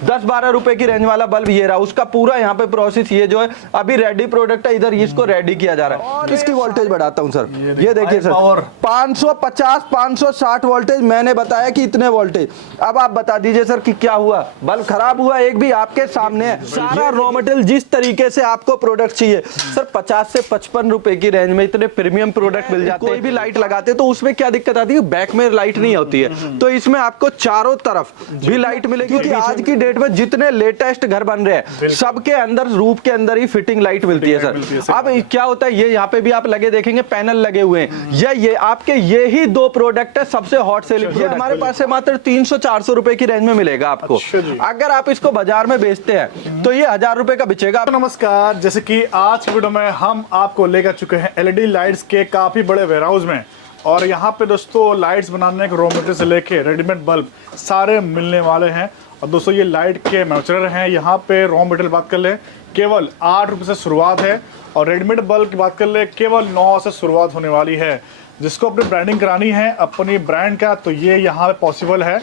10-12 रुपए की रेंज वाला बल्ब ये रहा, उसका पूरा यहाँ पे प्रोसेस ये जो है अभी रेडी प्रोडक्ट है, इधर इसको रेडी किया जा रहा है। इसकी वोल्टेज बढ़ाता हूँ सर, ये देखिए सर 550 560 वोल्टेज, मैंने बताया कि इतने वोल्टेज। अब आप बता दीजिए सर कि क्या हुआ, बल्ब खराब हुआ? एक भी आपके सामने है। सारा रॉ मटेरियल जिस तरीके से आपको प्रोडक्ट चाहिए सर, 50 से 55 रुपए की रेंज में इतने प्रीमियम प्रोडक्ट मिल जाते हैं। कोई भी लाइट लगाते तो उसमें क्या दिक्कत आती है, बैक में लाइट नहीं होती है, तो इसमें आपको चारों तरफ भी लाइट मिलेगी। क्योंकि आज की डेट में जितने लेटेस्ट घर बन रहे हैं सबके अंदर रूफ के अंदर ही फिटिंग लाइट मिलती है सर। अब क्या होता है, ये यहाँ पे भी आप लगे देखेंगे पैनल लगे हुए हैं, ये आपके यही दो प्रोडक्ट है सबसे हॉट सेलिंग। ये हमारे पास से मात्र 300-400 रुपए की रेंज में मिलेगा आपको। अगर आप इसको बाजार में बेचते हैं तो ये 1000 रुपए का बिचेगा। नमस्कार, जैसे कि आज की वीडियो में हम आपको लेकर चुके हैं एलईडी लाइट्स के काफी बड़े वेयरहाउस में, और यहाँ पे दोस्तों लाइट्स बनाने के रॉ मटेरियल से लेके रेडीमेड बल्ब सारे मिलने वाले हैं। और दोस्तों ये लाइट के मैन्युफैक्चरर हैं। यहाँ पे रॉ मटेरियल बात कर ले केवल 8 रुपये से शुरुआत है, और रेडीमेड बल्ब की बात कर ले केवल 9 से शुरुआत होने वाली है। जिसको अपनी ब्रांडिंग करानी है अपनी ब्रांड का, तो ये यहाँ पे पॉसिबल है।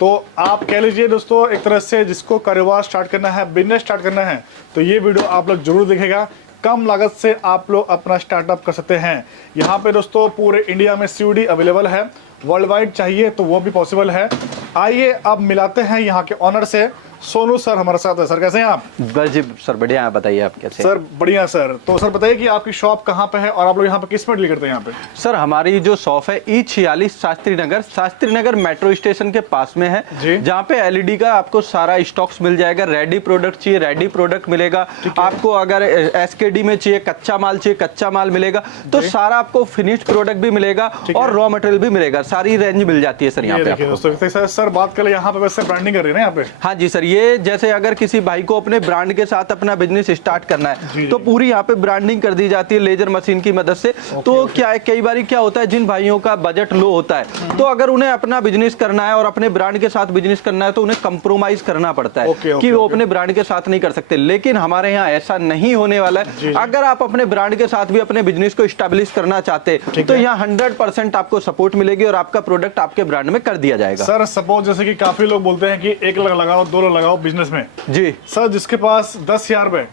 तो आप कह लीजिए दोस्तों, एक तरह से जिसको कारोबार स्टार्ट करना है, बिजनेस स्टार्ट करना है, तो ये वीडियो आप लोग जरूर देखेगा। कम लागत से आप लोग अपना स्टार्टअप कर सकते हैं। यहाँ पे दोस्तों पूरे इंडिया में सीओडी अवेलेबल है, वर्ल्ड वाइड चाहिए तो वो भी पॉसिबल है। आइए अब मिलाते हैं यहाँ के ऑनर से। सोनू सर हमारे साथ है। सर कैसे हैं आप? बस जी सर बढ़िया है, बताइए आप कैसे? सर बढ़िया सर। तो सर बताइए कि आपकी शॉप कहाँ पे है और आप लोग यहाँ पे किस में डील करते हैं? यहाँ पे सर हमारी जो शॉप है E46 Shastri Nagar metro station के पास में है, जहाँ पे एलईडी का आपको सारा स्टॉक्स मिल जाएगा। रेडी प्रोडक्ट चाहिए रेडी प्रोडक्ट मिलेगा आपको, अगर एसकेडी में चाहिए कच्चा माल चाहिए कच्चा माल मिलेगा, तो सारा आपको फिनिश्ड प्रोडक्ट भी मिलेगा और रॉ मटेरियल भी मिलेगा, सारी रेंज मिल जाती है सर यहाँ पे। सर बात करें यहाँ पे वैसे ब्रांडिंग कर रही है ना यहाँ पे? हाँ जी सर, ये जैसे अगर किसी भाई को अपने ब्रांड के साथ अपना बिजनेस स्टार्ट करना है तो पूरी यहाँ पे ब्रांडिंग कर दी जाती है लेजर मशीन की मदद से। तो क्या है, कई बार क्या होता है, जिन भाइयों का बजट लो होता है तो अगर उन्हें अपना बिजनेस करना है और अपने ब्रांड के साथ बिजनेस करना है तो उन्हें कंप्रोमाइज करना पड़ता है कि वो अपने ब्रांड के साथ नहीं कर सकते। लेकिन हमारे यहाँ ऐसा नहीं होने वाला है। अगर आप अपने ब्रांड के साथ भी अपने बिजनेस को स्टैब्लिश करना चाहते तो यहाँ 100% आपको सपोर्ट मिलेगी और आपका प्रोडक्ट आपके ब्रांड में कर दिया जाएगा। सर सपोज जैसे कि काफी लोग बोलते हैं कि 1 लाख लगाओ 2 लाख लगाओ बिजनेस में। जी सर जिसके पास 10,000 रुपए,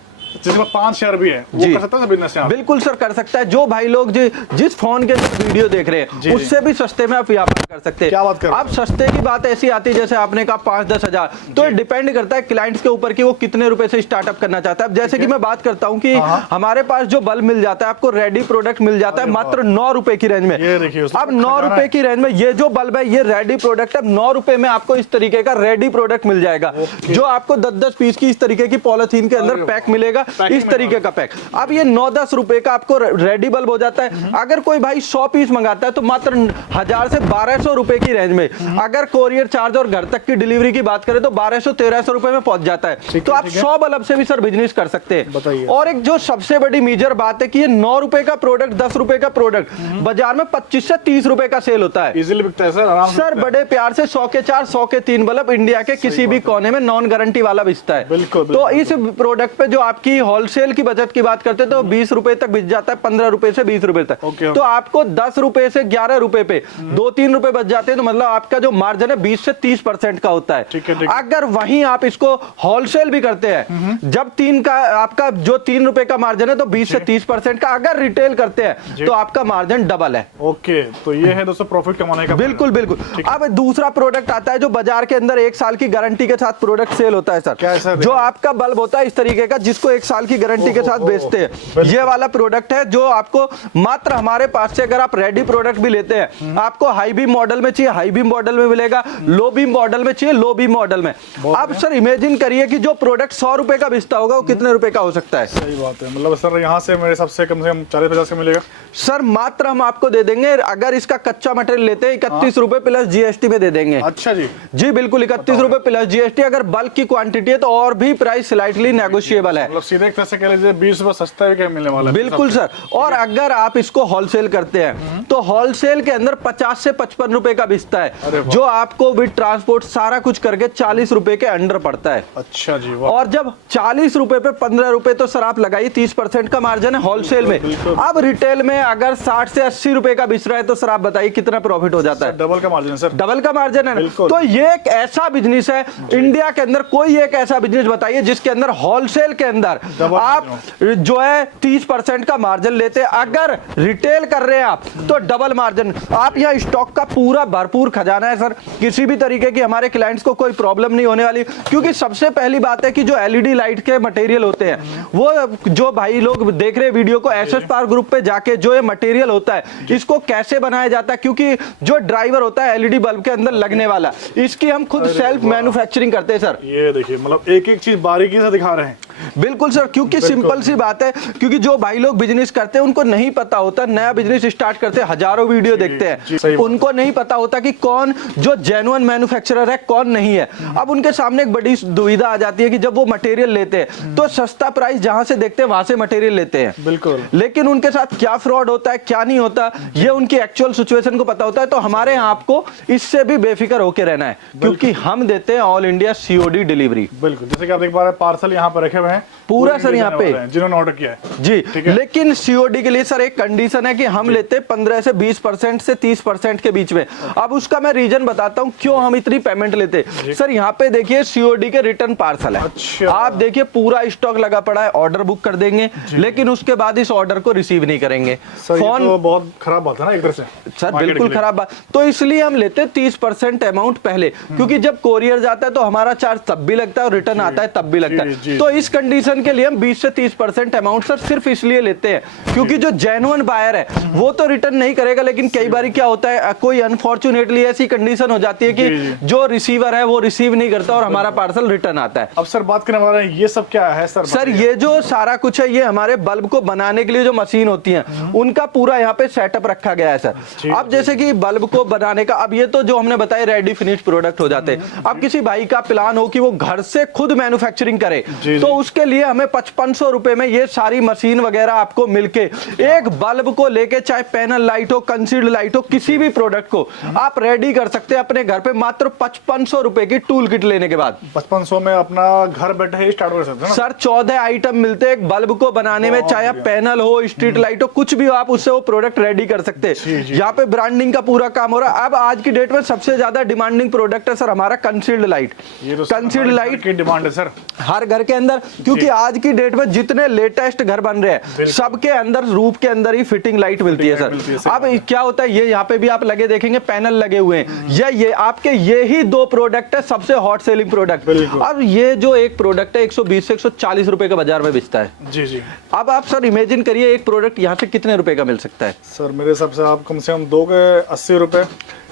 जिसमें 5,000 भी है, वो कर सकता है बिजनेस यहाँ? बिल्कुल सर कर सकता है। जो भाई लोग जिस फोन के वीडियो देख रहे हैं उससे भी सस्ते में आप व्यापार कर सकते हैं। क्या बात कर रहे हैं? अब सस्ते की बात ऐसी आती है जैसे आपने कहा 5-10 हजार, तो डिपेंड करता है क्लाइंट्स के ऊपर कि वो कितने रुपए से स्टार्टअप करना चाहता है। अब जैसे कि मैं बात करता हूँ कि हमारे पास जो बल्ब मिल जाता है आपको रेडी प्रोडक्ट मिल जाता है मात्र 9 रुपए की रेंज में। अब 9 रुपए की रेंज में ये जो बल्ब है ये रेडी प्रोडक्ट है। 9 रुपए में आपको इस तरीके का रेडी प्रोडक्ट मिल जाएगा, जो आपको 10-10 पीस की इस तरीके की पॉलिथीन के अंदर पैक मिलेगा, इस तरीके का पैक। अब ये 9-10 रुपए का आपको रेडी बल्ब हो जाता है। अगर कोई भाई 100 पीस मंगाता है तो मात्र 1000 से 1200 रुपए की रेंज में, अगर कोरियर चार्ज और घर तक की डिलीवरी की बात करें तो 1200-1300 रुपए में पहुंच जाता है। तो आप 100 बल्ब से भी सर बिजनेस कर सकते हैं। और एक जो सबसे बड़ी मेजर बात है कि ये 9 रुपए का प्रोडक्ट 10 रुपए का प्रोडक्ट बाजार में 25 से 30 रुपए का सेल होता है। इजीली बिकता है सर, आराम से। सर बड़े प्यार से 100 के 4 100 के 3 बल्ब इंडिया के किसी भी कोने में नॉन गारंटी वाला बिकता है। तो इस प्रोडक्ट पे जो आपकी होलसेल की बचत की बात करते तो 20 रुपए तक बिक जाता है, 15 रुपए से 20 रुपए तक। तो आपको 10 रुपए से 11 रुपए पे 2-3 रुपए बच जाते हैं, तो मतलब आपका जो मार्जिन है 20 से 30% का होता है। अगर वहीं आप इसको होलसेल भी करते हैं, जब 3 का आपका जो 3 रुपए का मार्जिन है तो 20 से 30% का, अगर रिटेल करते हैं तो आपका मार्जिन डबल है। ओके, तो ये है दोस्तों प्रॉफिट कमाने का। बिल्कुल बिल्कुल। अब दूसरा प्रोडक्ट आता है जो बाजार के अंदर 1 साल की गारंटी के साथ प्रोडक्ट सेल होता है सर। जो आपका बल्ब होता है इस तरीके का जिसको 1 साल की गारंटी के साथ बेचते हैं, ये वाला प्रोडक्ट है जो आपको मात्र हमारे पास से अगर आप रेडी प्रोडक्ट भी लेते हैं, आपको हाई बीम मॉडल में चाहिए हाई बीम मॉडल में मिलेगा, लो बीम मॉडल में चाहिए लो बीम मॉडल में। आप सर इमेजिन करिए कि जो प्रोडक्ट 100 रुपए का बेचता होगा वो कितने रुपए का हो सकता है? सही बात है। मतलब सर यहाँ से मेरे हिसाब से कम 40-50 का मिलेगा सर। मात्र हम आपको दे देंगे, अगर इसका कच्चा मटेरियल लेते हैं 31 रुपए प्लस जीएसटी में दे देंगे। अच्छा जी। जी बिल्कुल 31 रुपए प्लस जीएसटी। अगर बल्क की क्वांटिटी है तो और भी प्राइस स्लाइटली नेगोशिएबल है। सीधे एक तरह से कह लीजिए 20 रुपए सस्ता भी क्या मिलने वाला है। बिल्कुल सर। और अगर आप इसको होलसेल करते हैं तो होलसेल के अंदर 50 से 55 रुपए का बिकता है, जो आपको विद ट्रांसपोर्ट सारा कुछ करके 40 रुपए के अंडर पड़ता है। अच्छा जी, वाह। और जब 40 रुपए पे 15 रुपए तो सर आप लगाइए 30% का मार्जिन है होलसेल में। अब रिटेल में अगर 60 से 80 रुपए का बिच रहा है तो सर आप बताइए कितना प्रॉफिट हो जाता है। डबल का मार्जिन है सर, डबल का मार्जिन है। तो ये एक ऐसा बिजनेस है इंडिया के अंदर, कोई एक ऐसा बिजनेस बताइए जिसके अंदर होलसेल के अंदर आप जो है 30% का मार्जिन लेते हैं। अगर रिटेल कर रहे हैं आप तो डबल मार्जिन। आप यहाँ स्टॉक का पूरा भरपूर खजाना है सर, किसी भी तरीके की हमारे क्लाइंट्स को कोई प्रॉब्लम नहीं होने वाली। क्योंकि सबसे पहली बात है कि जो एलईडी लाइट के मटेरियल होते हैं वो जो भाई लोग देख रहे हैं वीडियो को, एसएस पावर ग्रुप पे जाके जो ये मटेरियल होता है इसको कैसे बनाया जाता है, क्योंकि जो ड्राइवर होता है एलईडी बल्ब के अंदर लगने वाला, इसकी हम खुद सेल्फ मैन्युफैक्चरिंग करते हैं सर। ये देखिए मतलब एक एक चीज बारीकी से दिखा रहे हैं। बिल्कुल सर, क्योंकि सिंपल सी बात है, क्योंकि जो भाई लोग बिजनेस करते हैं उनको नहीं पता होता, नया बिजनेस स्टार्ट करते हैं हजारों वीडियो देखते हैं, उनको नहीं पता होता कि कौन जो जेन्युइन मैन्युफैक्चरर है कौन नहीं है। अब उनके सामने एक बड़ी दुविधा आ जाती है कि जब वो मटेरियल लेते हैं तो सस्ता प्राइस जहां से देखते हैं वहां से मटेरियल लेते हैं। बिल्कुल। लेकिन उनके साथ क्या फ्रॉड होता है क्या नहीं होता ये उनकी एक्चुअल सिचुएशन को पता होता है। तो हमारे यहाँ आपको इससे भी बेफिक्र होकर रहना है, क्योंकि हम देते हैं ऑल इंडिया सीओडी डिलीवरी। बिल्कुल, जैसे कि आप देख पा रहे हैं पार्सल यहाँ पर रखे हुए हैं पूरा सर यहाँ पे जिन्होंने ऑर्डर किया है जी। लेकिन सीओडी के लिए सर एक कंडीशन है कि हम लेते 15 से 20% से 30% के बीच में। अब उसका मैं रीजन बताता हूँ क्यों हम इतनी पेमेंट लेते। सर यहाँ पे देखिए सीओडी के रिटर्न पार्सल है। अच्छा। आप देखिए पूरा स्टॉक लगा पड़ा है, ऑर्डर बुक कर देंगे लेकिन उसके बाद इस ऑर्डर को रिसीव नहीं करेंगे। फोन तो बहुत खराब बात है ना एक तरह से सर, बिल्कुल खराब बात। तो इसलिए हम लेते 30% अमाउंट पहले, क्योंकि जब कोरियर जाता है तो हमारा चार्ज तब भी लगता है और रिटर्न आता है तब भी लगता है। तो इस कंडीशन के लिए हम 20 से 30% अमाउंट सर सिर्फ इसलिए लेते हैं क्योंकि जो जेन्युइन बायर है वो तो रिटर्न नहीं करेगा। लेकिन कई बार क्या होता है, कोई अनफॉर्चुनेटली ऐसी कंडीशन हो जाती है कि जो रिसीवर है वो रिसीव नहीं करता और हमारा पार्सल रिटर्न आता है। अब सर बात करने वाले हैं ये सब क्या है सर? सर ये जो सारा कुछ है ये हमारे बल्ब को बनाने के लिए जो मशीन होती है उनका पूरा यहाँ पे सेटअप रखा गया है सर। अब जैसे कि बल्ब को बनाने का, अब ये तो जो हमने बताया रेडी फिनिश प्रोडक्ट हो जाते हैं। अब किसी भाई का प्लान हो कि वो घर से खुद मैन्युफैक्चरिंग करे तो उसके लिए हमें 5500 रुपए में ये सारी मशीन वगैरह आपको मिलके एक बल्ब को लेके, चाहे पैनल लाइट हो कंसील्ड लाइट हो, किसी भी प्रोडक्ट को आप रेडी कर सकते हैं अपने घर पे मात्र 5500 रुपए की टूल किट लेने के बाद। 5500 में अपना घर बैठे ही स्टार्ट कर सकते हैं सर। 14 आइटम मिलते हैं एक बल्ब को बनाने में, चाहे पैनल हो स्ट्रीट लाइट हो कुछ भी हो, आप उससे वो प्रोडक्ट रेडी कर सकते हैं। यहाँ पे ब्रांडिंग का पूरा काम हो रहा है। अब आज की डेट में सबसे ज्यादा डिमांडिंग प्रोडक्ट है सर हमारा कंसील्ड लाइट। कंसील्ड लाइट की डिमांड है सर हर घर के अंदर, क्योंकि आज की डेट में जितने लेटेस्ट घर बन रहे हैं सबके अंदर रूफ के अंदर ही फिटिंग लाइट मिलती है सर। अब क्या होता है, ये यहाँ पे भी आप लगे देखेंगे पैनल लगे हुए हैं, ये आपके ये ही दो प्रोडक्ट है सबसे हॉट सेलिंग प्रोडक्ट। अब ये जो एक प्रोडक्ट है 120 से 140 रुपए का बाजार में बिकता है जी जी। अब आप सर इमेजिन करिए एक प्रोडक्ट यहाँ से कितने रुपए का मिल सकता है सर? मेरे हिसाब से आप कम से कम दोगे 80 रुपए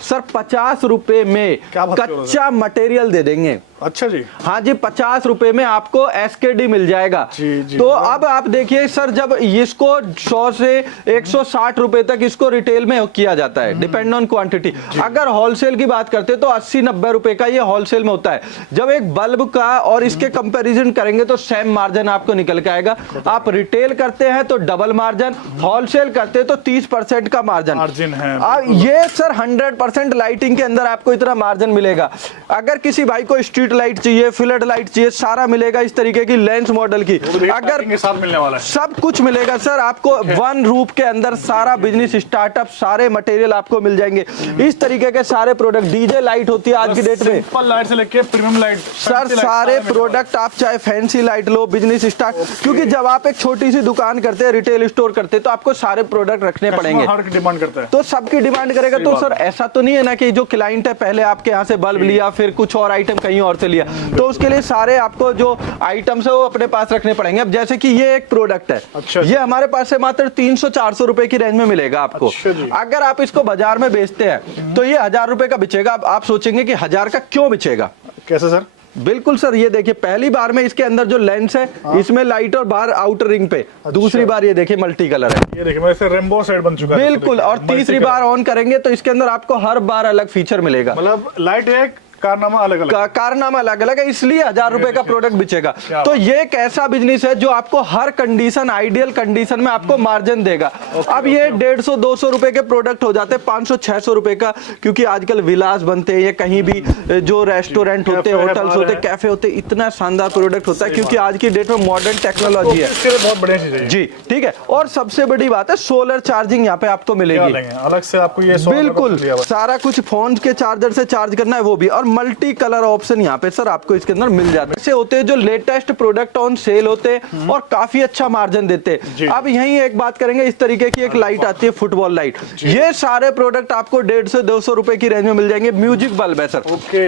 सर। 50 रुपए में कच्चा मटेरियल दे देंगे। अच्छा जी। हाँ जी, 50 रुपए में आपको एसकेडी मिल जाएगा जी। तो अब आप देखिए सर, जब इसको 100 से 160 रुपए तक इसको रिटेल में किया जाता है डिपेंड ऑन क्वांटिटी। अगर होलसेल की बात करते तो 80-90 रुपए का ये होलसेल में होता है। जब एक बल्ब का और इसके कंपैरिजन करेंगे तो सेम मार्जिन आपको निकल के आएगा। आप रिटेल करते हैं तो डबल मार्जिन, होलसेल करते हैं तो 30% का मार्जिन है। ये सर 100% लाइटिंग के अंदर आपको इतना मार्जिन मिलेगा। अगर किसी भाई को स्ट्रीट लाइट चाहिए, फिलर लाइट चाहिए, सारा मिलेगा इस तरीके की लेंस मॉडल की। अगर के साथ मिलने वाला है सब कुछ मिलेगा सर आपको। वन रूफ के अंदर सारा बिजनेस स्टार्टअप, सारे मटेरियल आपको मिल जाएंगे। इस तरीके के सारे प्रोडक्ट, डीजे लाइट होती है आज की डेट में, सिंपल लाइट से लेके प्रीमियम लाइट सर, सारे प्रोडक्ट आप चाहे फैंसी लाइट लो, बिजनेस स्टार्ट। क्योंकि जब आप एक छोटी सी दुकान करते हैं, रिटेल स्टोर करते हैं, तो आपको सारे प्रोडक्ट रखने पड़ेंगे। हर डिमांड करता है तो सबकी डिमांड करेगा। तो सर ऐसा तो नहीं है ना कि जो क्लाइंट है पहले आपके यहाँ से बल्ब लिया फिर कुछ और आइटम कहीं और से लिया, तो उसके लिए सारे आपको जो आइटम्स है वो अपने पास रखने पड़ेंगे। अब जैसे कि ये एक प्रोडक्ट है, अच्छा, ये हमारे पास से मात्र 300-400 रुपए की रेंज में मिलेगा आपको। अच्छा, अगर आप इसको बाजार में बेचते हैं तो ये 1000 रुपए का बिचेगा। अब आप सोचेंगे कि 1000 का क्यों बिचेगा, कैसे सर? बिल्कुल सर, ये देखिए पहली बार में इसके अंदर जो लेंस है इसमें लाइट और बाहर आउटर रिंग पे। अच्छा। दूसरी बार ये देखिए मल्टी कलर है, ये देखिए वैसे रेनबो सेट बन चुका है बिल्कुल। और तीसरी बार ऑन करेंगे तो इसके अंदर आपको हर बार अलग फीचर मिलेगा। मतलब लाइट एक कारनामा अलग अलग, कारनामा अलग अलग है, इसलिए 1000 रुपए का प्रोडक्ट बिचेगा। तो ये एक ऐसा बिजनेस है जो आपको हर कंडीशन, आइडियल कंडीशन में आपको मार्जिन देगा। अब ये 150-200 रुपए के प्रोडक्ट हो जाते हैं 500-600 रुपए का, क्योंकि आजकल विलास बनते हैं, ये कहीं भी जो रेस्टोरेंट होते हैं, होटल्स होते हैं, कैफे होते हैं, इतना शानदार प्रोडक्ट होता है, क्योंकि आज की डेट में मॉडर्न टेक्नोलॉजी है। इसके लिए बहुत बढ़िया चीज है जी, ठीक है। और सबसे बड़ी बात है सोलर चार्जिंग यहाँ पे आपको मिलेगी, अलग से आपको ये बिल्कुल सारा कुछ फोन के चार्जर से चार्ज करना है वो भी, और मल्टी कलर ऑप्शन यहाँ पे सर आपको इसके अंदर मिल जाते हैं। ऐसे होते हैं जो लेटेस्ट प्रोडक्ट ऑन सेल होते हैं और काफी अच्छा मार्जिन देते हैं। अब यही एक बात करेंगे, इस तरीके की एक लाइट आती है फुटबॉल लाइट, ये सारे प्रोडक्ट आपको 150-200 रुपए की रेंज में मिल जाएंगे। म्यूजिक बल्ब है सर,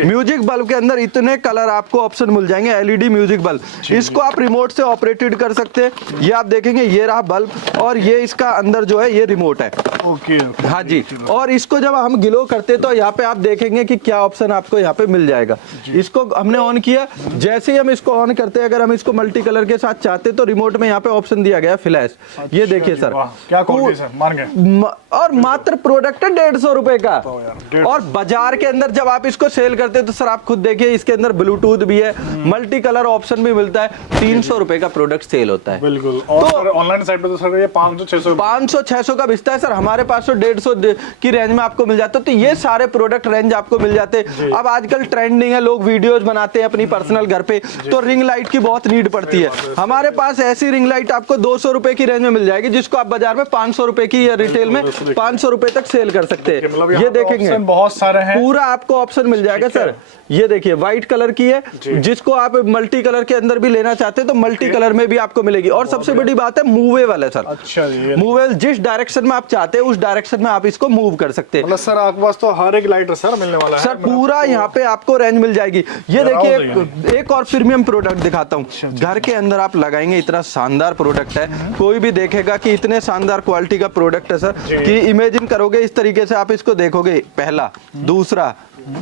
म्यूजिक बल्ब के अंदर इतने कलर आपको ऑप्शन मिल जाएंगे, एलईडी म्यूजिक बल्ब, इसको आप रिमोट से ऑपरेटेड कर सकते हैं। ये आप देखेंगे, ये रहा बल्ब, और ये इसका अंदर जो है ये रिमोट है। हाँ जी, और इसको जब हम ग्लो करते तो यहाँ पे आप देखेंगे कि क्या ऑप्शन आपको यहाँ पे मिल जाएगा। इसको हमने ऑन किया, जैसे ही हम इसको ऑन करते हैं, अगर हम इसको मल्टी कलर के साथ चाहते तो रिमोट में यहाँ पे ऑप्शन दिया गया फ्लैश। ये देखिए सर, क्या क्वालिटी है, मान गए। और मात्र प्रोडक्ट है 150 रुपए का। और बाजार के अंदर जब आप इसको सेल करते हैं तो सर आप खुद देखिए, इसके अंदर ब्लूटूथ भी है, मल्टी कलर ऑप्शन भी मिलता है, 300 रुपए का प्रोडक्ट सेल होता है। बिल्कुल। और ऑनलाइन साइट पे तो सर ये 500-600 का बिकता है सर, हमारे पास तो 150 की रेंज में आपको मिल जाता है। तो ये सारे प्रोडक्ट रेंज आपको मिल जाते हैं। अब आजकल ट्रेंडिंग है, लोग वीडियोस बनाते हैं अपनी पर्सनल घर पे, तो रिंग लाइट की बहुत नीड पड़ती है। हमारे पास ऐसी रिंग लाइट आपको 200 रुपए की रेंज में मिल जाएगी, जिसको आप बाजार में 500 रुपए की या रिटेल में 500 रुपए तक सेल कर सकते हैं। ये देखेंगे बहुत सारे हैं, पूरा आपको ऑप्शन मिल जाएगा सर। ये देखिए व्हाइट कलर की है, जिसको आप मल्टी कलर के अंदर भी लेना चाहते हैं तो मल्टी कलर में भी आपको मिलेगी। और सबसे बड़ी बात है मूवेबल है सर। अच्छा, मूवेबल, जिस डायरेक्शन में आप चाहते हैं उस डायरेक्शन में आप इसको मूव कर सकते हैं। मतलब सर आपके पास तो हर एक लाइट सर मिलने वाला है सर, पूरा यहाँ पे आपको रेंज मिल जाएगी। ये देखिए एक और प्रीमियम प्रोडक्ट दिखाता हूँ, घर के अंदर आप लगाएंगे, इतना शानदार प्रोडक्ट है, कोई भी देखेगा कि इतने शानदार क्वालिटी का प्रोडक्ट है सर कि इमेजिन करोगे इस तरीके से आप इसको देखोगे, पहला, दूसरा,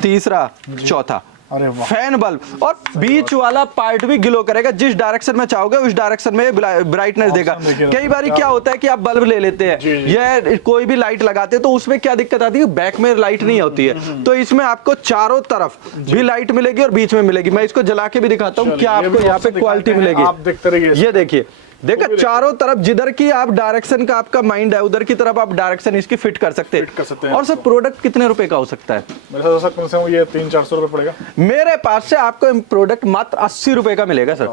तीसरा, चौथा। फैन बल्ब, और बीच वाला पार्ट भी ग्लो करेगा, जिस डायरेक्शन में चाहोगे उस डायरेक्शन में ब्राइटनेस देगा। कई बार क्या होता है कि आप बल्ब ले लेते हैं, यह कोई भी लाइट लगाते हैं तो उसमें क्या दिक्कत आती है, बैक में लाइट नहीं होती है, तो इसमें आपको चारों तरफ भी लाइट मिलेगी और बीच में मिलेगी। मैं इसको जला के भी दिखाता हूँ क्या आपको यहाँ पे क्वालिटी मिलेगी। आप देखते रहिए, ये देखिए, देखा चारों तरफ जिधर की आप डायरेक्शन का आपका माइंड है उधर की तरफ आप डायरेक्शन इसकी फिट कर सकते हैं। और सर प्रोडक्ट कितने रुपए का हो सकता है? मेरे साथ कम से कम ये 300-400 रुपए पड़ेगा। मेरे पास से आपको प्रोडक्ट मात्र 80 रुपए का मिलेगा सर।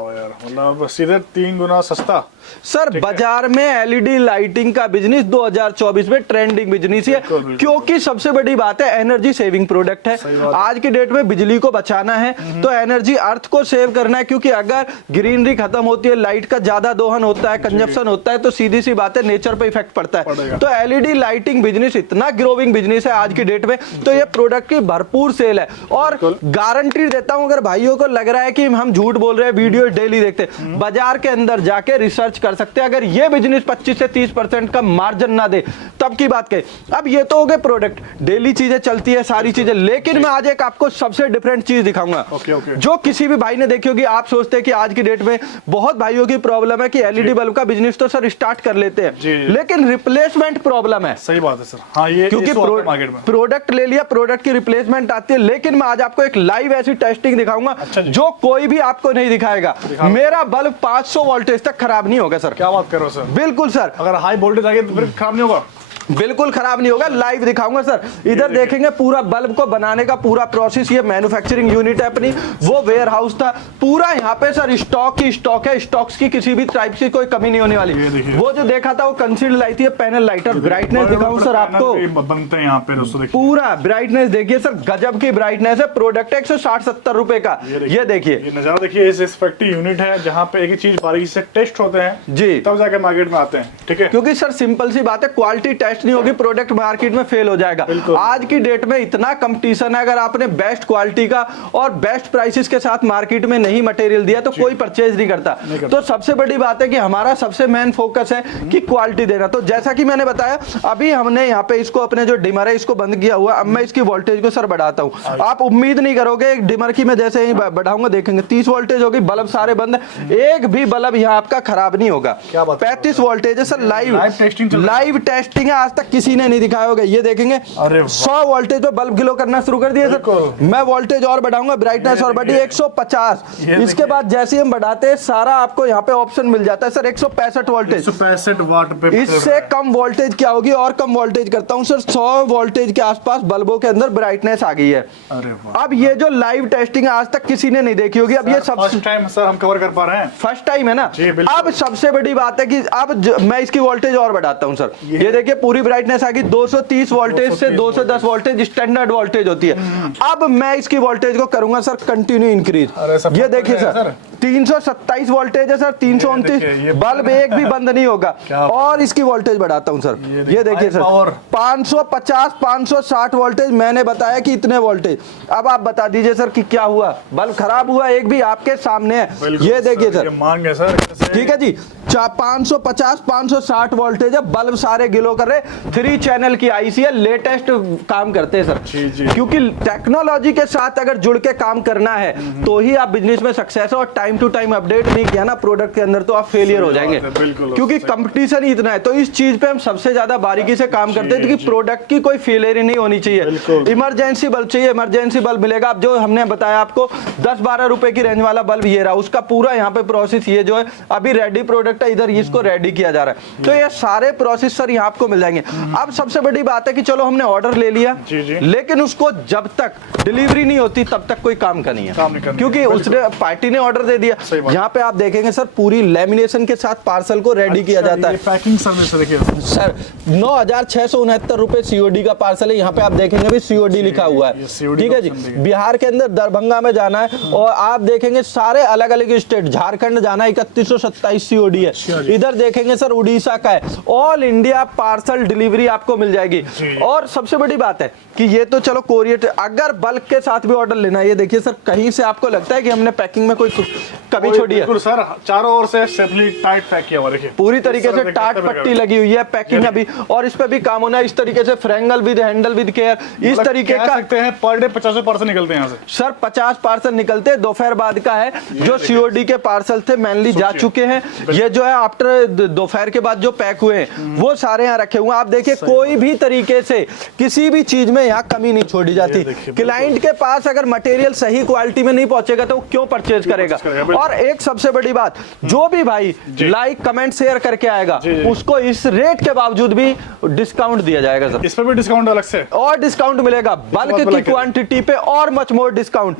मतलब सीधे 3 गुना सस्ता सर। बाजार में एलईडी लाइटिंग का बिजनेस 2024 में ट्रेंडिंग बिजनेस है, क्योंकि सबसे बड़ी बात है एनर्जी सेविंग प्रोडक्ट है। आज की डेट में बिजली को बचाना है तो एनर्जी अर्थ को सेव करना है, क्योंकि अगर ग्रीनरी खत्म होती है, लाइट का ज्यादा दोहन होता है, कंजप्शन होता है, तो सीधी सी बात है नेचर पे इफेक्ट पड़ता है। तो एलईडी लाइटिंग बिजनेस इतना ग्रोइंग बिजनेस है आज की डेट में, तो ये प्रोडक्ट की भरपूर सेल है। और गारंटी देता हूं, अगर भाइयों को लग रहा है कि हम झूठ बोल रहे हैं, वीडियो डेली देखते हैं, बाजार के अंदर जाके रिसर्च कर सकते हैं। अगर ये बिजनेस 25 से 30% का मार्जिन ना दे तब की बात कहें। अब ये तो हो गए प्रोडक्ट, डेली चीजें चलती है सारी चीजें, लेकिन मैं आज एक आपको सबसे डिफरेंट चीज दिखाऊंगा जो किसी भी भाई ने देखी होगी। आप सोचते हैं कि आज की डेट में बहुत भाइयों की प्रॉब्लम है कि एलईडी बल्ब का बिजनेस तो सर स्टार्ट कर लेते हैं, लेकिन रिप्लेसमेंट प्रॉब्लम है। सही बात है सर। हाँ, ये क्योंकि प्रोडक्ट ले लिया, प्रोडक्ट की रिप्लेसमेंट आती है, लेकिन मैं आज आपको एक लाइव ऐसी टेस्टिंग दिखाऊंगा जो कोई भी आपको नहीं दिखाएगा। मेरा बल्ब 500 वोल्टेज तक खराब नहीं होगा सर। क्या बात कर रहे हो सर? बिल्कुल सर। अगर हाई वोल्टेज आ गई तो फिर खराब नहीं होगा? बिल्कुल खराब नहीं होगा, लाइव दिखाऊंगा सर। इधर देखेंगे पूरा बल्ब को बनाने का पूरा प्रोसेस, ये मैन्युफैक्चरिंग यूनिट है अपनी, वो वेयर हाउस था पूरा। यहाँ पे सर स्टॉक की स्टॉक है, स्टॉक्स की किसी भी टाइप की कोई कमी नहीं होने वाली। वो जो देखा था वो कंसील्ड लाइट थी, पैनल लाइट। और ब्राइटनेस दिखाऊं सर आपको, बनते हैं यहाँ पे दोस्तों, पूरा ब्राइटनेस देखिए सर, गजब की ब्राइटनेस है। प्रोडक्ट 160-70 रुपए का। ये देखिए नजारा देखिए, इस फैक्ट्री यूनिट है जहाँ पे एक ही चीज बारीकी से टेस्ट होते हैं जी, तब जाके मार्केट में आते हैं। ठीक है, क्योंकि सर सिंपल सी बात है, क्वालिटी टेस्ट नहीं होगी प्रोडक्ट मार्केट में फेल हो जाएगा। आज की डेट में इतना कंपटीशन है, अगर आपने बेस्ट क्वालिटी का और बेस्ट प्राइसेस के साथ मार्केट में नहीं मटेरियल दिया तो कोई परचेज नहीं करता। तो सबसे बड़ी बात है कि हमारा सबसे मेन फोकस है कि क्वालिटी देना। तो जैसा कि मैंने बताया, अभी हमने यहाँ पे इसको अपने जो डिमर है इसको बंद किया हुआ। अब मैं इसकी वोल्टेज को सर बढ़ाता हूँ। आप उम्मीद नहीं करोगे, एक डिमर की मैं जैसे ही बढ़ाऊंगा देखेंगे 30 वोल्टेज होगी, बल्ब सारे बंद, एक भी बल्ब यहाँ आपका खराब नहीं होगा। 35 वोल्टेज है सर। लाइव टेस्टिंग है, आज आज तक किसी ने नहीं दिखाया होगा। ये देखेंगे अरे वाह। 100 वोल्टेज पे बल्ब ग्लो करना शुरू कर दिए सर। बिल्कुल। मैं वोल्टेज और बढ़ाऊंगा, ब्राइटनेस और बढ़ी 150। ये इसके बाद जैसे ही हम बढ़ाते हैं सारा आपको यहाँ पे ऑप्शन मिल जाता है सर। 165 वोल्टेज, 165 वाट पे इससे कम वोल्टेज क्या होगी, और कम वोल्टेज करता हूँ सर। 100 वोल्टेज के आसपास बल्बों के अंदर ब्राइटनेस आ गई है। अरे वाह। अब ये जो लाइव टेस्टिंग आज तक किसी ने नहीं देखी होगी, अब ये सब फर्स्ट टाइम सर हम कवर कर पा रहे हैं। फर्स्ट टाइम है ना। जी, बिल्कुल। अब सबसे बड़ी बात है कि अब मैं इसकी वोल्टेज और बढ़ाता हूं सर। ये देखिए पूरी ब्राइटनेस आ गई। 230 वोल्टेज से 210 वोल्टेज स्टैंडर्ड वोल्टेज होती है। अब मैं इसकी वोल्टेज को करूंगा सर कंटिन्यू इंक्रीज। अरे सब ये देखिए बढ़िया है सर, 327 वोल्टेज है सर। 329 ये बल्ब एक भी बंद नहीं होगा। क्या और इसकी वोल्टेज बढ़ाता हूं सर। ये देखिए सर, पावर 550 560 वोल्टेज। मैंने बताया कि इतने वोल्टेज। अब आप बता दीजिए सर कि क्या हुआ, बल्ब खराब हुआ एक भी? आपके सामने है। ये देखिए सर, मांगे सर ठीक है जी। 550 560 वोल्टेज है, बल्ब सारे ग्लो कर रहे। 3 चैनल की आईसी है, लेटेस्ट काम करते हैं सर। जी। क्योंकि टेक्नोलॉजी के साथ अगर जुड़ के काम करना है तो ही आप बिजनेस में सक्सेस हो। और टाइम टू टाइम अपडेट नहीं किया ना प्रोडक्ट के अंदर तो आप फेलियर हो जाएंगे। क्योंकि कंपटीशन ही इतना है। तो इस चीज पे हम सबसे ज्यादा बारीकी से काम करते हैं कि प्रोडक्ट की कोई फेलियर ही नहीं होनी चाहिए। इमरजेंसी बल्ब चाहिए, इमरजेंसी बल्ब मिलेगा। अब जो हमने बताया आपको 10-12 रुपए की रेंज वाला बल्ब ये रहा, उसका पूरा यहाँ पे प्रोसेस ये जो है अभी रेडी प्रोडक्ट है, इधर इसको रेडी किया जा रहा है। तो ये सारे प्रोसेस सर यहाँ आपको मिल जाएंगे। अब सबसे बड़ी बात है कि चलो हमने ऑर्डर ले लिया, लेकिन उसको जब तक डिलीवरी नहीं होती तब तक कोई काम का नहीं है। क्योंकि उसने पार्टी ने ऑर्डर दे दिया। यहाँ पे आप देखेंगे सर पूरी लेमिनेशन के साथ पार्सल को रेडी किया जाता है। पैकिंग सर्विस देखिए सर 9,669 रुपए सीओडी का पार्सल है। यहाँ पे आप देखेंगे भी सीओडी लिखा हुआ है, ठीक है जी। बिहार के अंदर दरभंगा में जाना है और आप देखेंगे सारे अलग अलग स्टेट, झारखंड जाना है 3127 सीओडी है। इधर देखेंगे सर उड़ीसा का है। ऑल इंडिया पार्सल डिलीवरी आपको मिल जाएगी। और सबसे बड़ी बात है कि ये तो चलो कोरियर, अगर बल्क के साथ भी ऑर्डर लेना है, ये देखिए सर कहीं से आपको लगता है कि हमने पैकिंग में कोई कमी छोड़ी है? सर चारों ओर से सेफली टाइट पैक किया हुआ देखिए, पूरी तरीके से टाट पट्टी लगी हुई है। पैकिंग अभी और इस पे भी काम होना है। इस तरीके से फ्रेंगल विद हैंडल विद केयर, इस तरीके का सकते हैं। पर डे 50 पार्सल निकलते हैं यहाँ से सर। 50 पार्सल निकलते हैं। दोपहर बाद का है जो सीओडी के पार्सल थे मेनली जा चुके हैं। ये जो है आफ्टर दोपहर के बाद जो पैक हुए हैं वो सारे यहाँ रखे हुए हैं। आप देखिए कोई भी तरीके से किसी भी चीज में यहाँ कमी नहीं छोड़ी जाती। क्लाइंट के पास अगर मटेरियल सही क्वालिटी में नहीं पहुंचेगा तो वो क्यों परचेज करेगा? और एक सबसे बड़ी बात, जो भी भाई लाइक कमेंट शेयर करके आएगा उसको इस रेट के बावजूद भी डिस्काउंट दिया जाएगा सर। इस पे भी डिस्काउंट अलग से और डिस्काउंट मिलेगा बल्क की क्वांटिटी पे और मच मोर डिस्काउंट।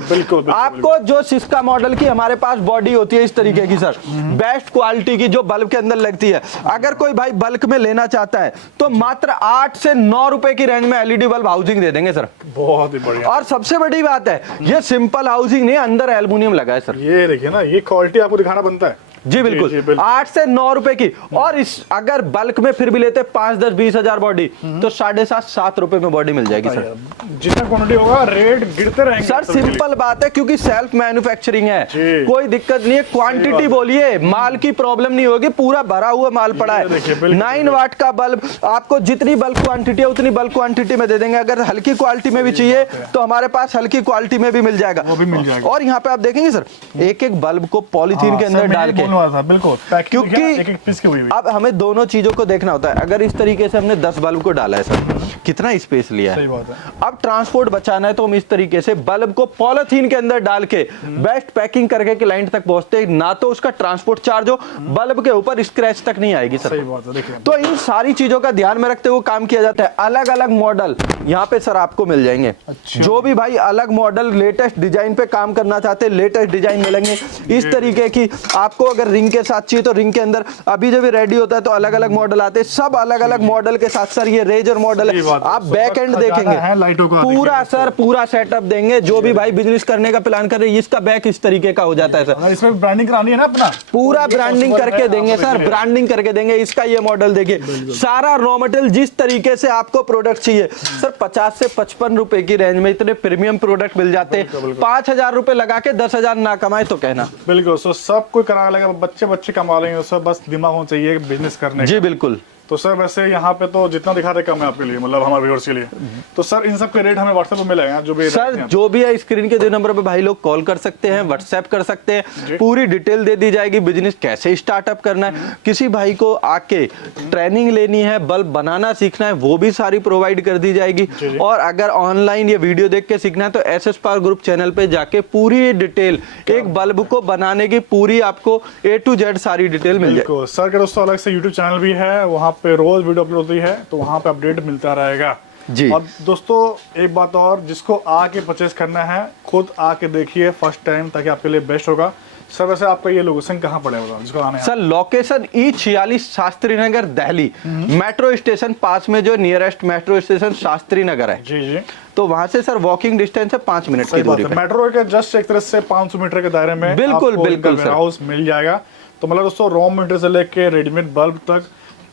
आपको जो सिस्का मॉडल की हमारे पास बॉडी होती है इस तरीके की सर, बेस्ट क्वालिटी की जो बल्ब के अंदर लगती है। अगर कोई भाई बल्क में लेना चाहता है तो मात्र 8 से 9 रुपए की रेंज में एलईडी बल्ब हाउसिंग दे देंगे सर। बहुत ही बढ़िया। और सबसे बड़ी बात है ये सिंपल हाउसिंग नहीं, अंदर एल्युमिनियम लगा है सर। ये देखिए ना, ये क्वालिटी आपको दिखाना बनता है। जी बिल्कुल। 8 से 9 रुपए की। और इस अगर बल्क में फिर भी लेते 5, 10, 20 हजार बॉडी तो 7.5-7 रुपए में बॉडी मिल जाएगी सर। जितना क्वांटिटी होगा रेट गिरते रहेंगे सर। सिंपल बात है क्योंकि सेल्फ मैन्युफैक्चरिंग है, कोई दिक्कत नहीं है। क्वांटिटी बोलिए, माल की प्रॉब्लम नहीं होगी, पूरा भरा हुआ माल पड़ा है। 9 वाट का बल्ब आपको जितनी बल्क क्वांटिटी है उतनी बल्क क्वांटिटी में दे देंगे। अगर हल्की क्वालिटी में भी चाहिए तो हमारे पास हल्की क्वालिटी में भी मिल जाएगा, वो भी मिल जाएगा। और यहाँ पे आप देखेंगे सर एक एक बल्ब को पॉलीथीन के अंदर डाल के, बिल्कुल, क्योंकि एक पीस की हुई। अब हमें दोनों चीजों को देखना होता है। अगर इस तरीके से हमने 10 बल्ब को डाला है सर, कितना स्पेस लिया है। सही बात है। अब ट्रांसपोर्ट बचाना है तो हम इस तरीके से बल्ब को पॉलीथीन के अंदर डाल के बेस्ट पैकिंग करके क्लाइंट तक पहुंचते, ना तो उसका ट्रांसपोर्ट चार्ज हो, बल्ब के ऊपर स्क्रैच तक नहीं आएगी सर। सही बात है, देखिए। तो इन सारी चीजों का ध्यान में रखते हुए काम किया जाता है। अलग अलग मॉडल यहाँ पे सर आपको मिल जाएंगे। जो भी भाई अलग मॉडल लेटेस्ट डिजाइन पे काम करना चाहते हैं लेटेस्ट डिजाइन मिलेंगे। इस तरीके की आपको अगर रिंग के साथ चाहिए तो रिंग के अंदर अभी जब रेडी होता है तो अलग अलग मॉडल आते हैं। सब अलग अलग मॉडल के साथ सर ये रेजर मॉडल है। आप बैक एंड देखेंगे पूरा सर पूरा सेटअप देंगे। जो भी भाई बिजनेस करने का प्लान कर रहे हैं इसका बैक इस तरीके का हो जाता है सर। इसमें ब्रांडिंग करानी है ना अपना, पूरा ब्रांडिंग करके देंगे सर, ब्रांडिंग करके देंगे। इसका ये मॉडल देखिए, सारा रॉ मटेरियल जिस तरीके से आपको प्रोडक्ट चाहिए सर। 50 से 55 रुपए की रेंज में इतने प्रीमियम प्रोडक्ट मिल जाते हैं। 5,000 रुपए लगा के 10,000 ना कमाए तो कहना। बिल्कुल। सब कोई कराने लगा, बच्चे कमा लेंगे, बस दिमाग होना चाहिए बिजनेस करने। जी बिल्कुल। तो सर वैसे यहाँ पे तो जितना दिखा रहे कम है आपके लिए, मतलब हमारे व्यूअर्स के लिए। तो सर इन सब के रेट हमें व्हाट्सएप पे मिलेगा जो भी सर जो भी है स्क्रीन के 2 नंबर पे भाई लोग कॉल कर सकते हैं, व्हाट्सएप कर सकते हैं, पूरी डिटेल दे दी जाएगी, बिजनेस कैसे स्टार्टअप करना है, किसी भाई को आके ट्रेनिंग लेनी है, बल्ब बनाना सीखना है, वो भी सारी प्रोवाइड कर दी जाएगी। और अगर ऑनलाइन ये वीडियो देख के सीखना है तो एसएस पावर ग्रुप चैनल पे जाके पूरी डिटेल, एक बल्ब को बनाने की पूरी आपको A to Z सारी डिटेल मिल जाएगी। सर के दोस्तों अलग से यूट्यूब चैनल भी है, वहाँ पे रोज वीडियो अपलोड होती है, तो वहाँ पे अपडेट मिलता रहेगा जी। और दोस्तों एक बात और, जिसको आके परचेस करना है खुद आके देखिए फर्स्ट टाइम, ताकि आपके लिए बेस्ट होगा। सर वैसे आपका ये लोकेशन कहाँ पड़ेगा जिसको आना है? Sir location E46 Shastri Nagar Delhi, metro station पास में जो nearest metro station Shastri Nagar है जी जी, तो वहां से सर वॉकिंग डिस्टेंस है 5 मिनट की दूरी पे। मेट्रो के जस्ट एक तरह से 500 मीटर के दायरे में बिल्कुल आपको बिल्कुल इनका वेयरहाउस मिल जाएगा। तो मतलब दोस्तों रॉ मटेरियल से लेके रेडीमेड बल्ब तक,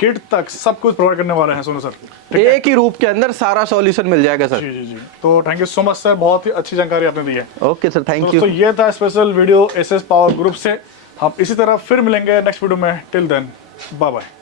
किट तक सब कुछ प्रोवाइड करने वाले हैं सोनू सर। एक ही रूप के अंदर सारा सॉल्यूशन मिल जाएगा सर। जी जी जी, तो thank you so much sir, बहुत ही अच्छी जानकारी आपने दी है। Okay sir, thank you. दोस्तों ये था special video SS power group से। हम इसी तरह फिर मिलेंगे नेक्स्ट वीडियो में। Till then bye bye.